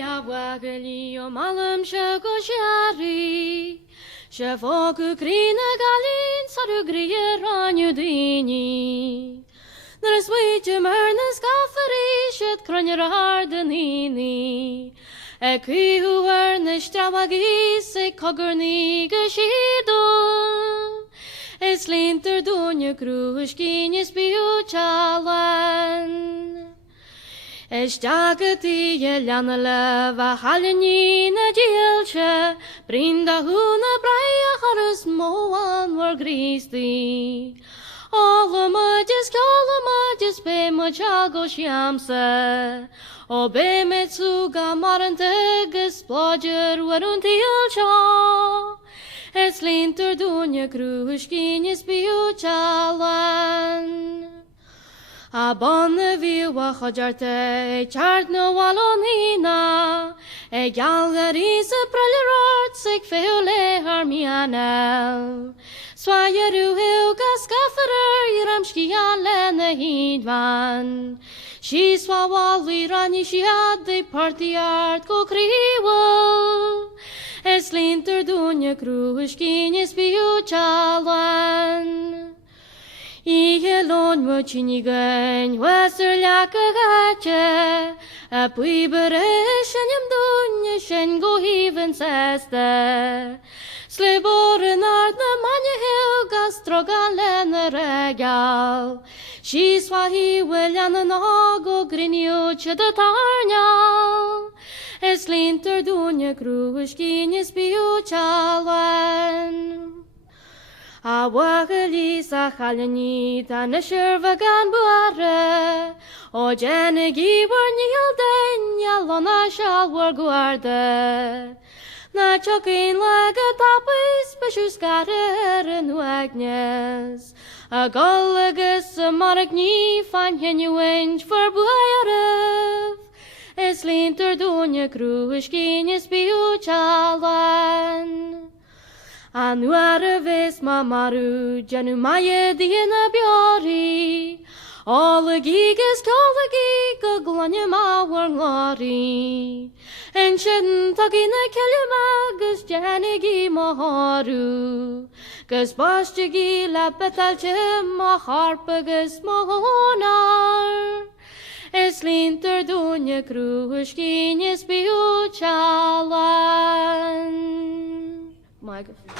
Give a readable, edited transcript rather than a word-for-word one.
Awagali, o malam shagoshari. Shavoku krina galin, sarugriya ranyudini. There's way to mernas gaffari, shet kronjarardenini. Ekwi who ernes travagi, se kogurni geshido. Es linter dunja Crúiscín is biuchalan. Es jagati jelanele va halini na jielche, brinda huna braia harus moan war gristi. Alle majes be mojago shamse, o be metsuga maranteges blodger warun tielcha. Es linter dunja Crúiscín is biuchalan. Abonne viwa chajarte, chart no walonina. E galgarise prallerart, sig feole harmianel. Swajeru hilga skafferer, iramshkia lene hidvan. She swawali rani she had the party art go kriwo. Es linter dunja Crúiscín is biuchalan. Igelon mochinigen, weser lakagache, a puibere shenyam dunja shen go even seste. Sleboren art na manje helga strogan regal. She swahi weljan nago grinio chedatarnjal. Es linter dunja Crúiscín is biuchalan. Awagali sa halani ta nesherva gan buare. O jenegi warnial den yalona shal war guarde. Na chokin laga tapis beshus garer nu agnes. A golagus a maragni fan genuenge for buarev. Es linter dunja Crúiscín is biuchalan. Anuare ves mamaru janu maye diena biori. Alle gigas kolegi glanya ma warngari. En sheden tagina kelemagus janegi maharu. Gus bastigi la betalche ma harpagus mohonar. Es linter dunja Crúiscín is biuchalan. Microphone.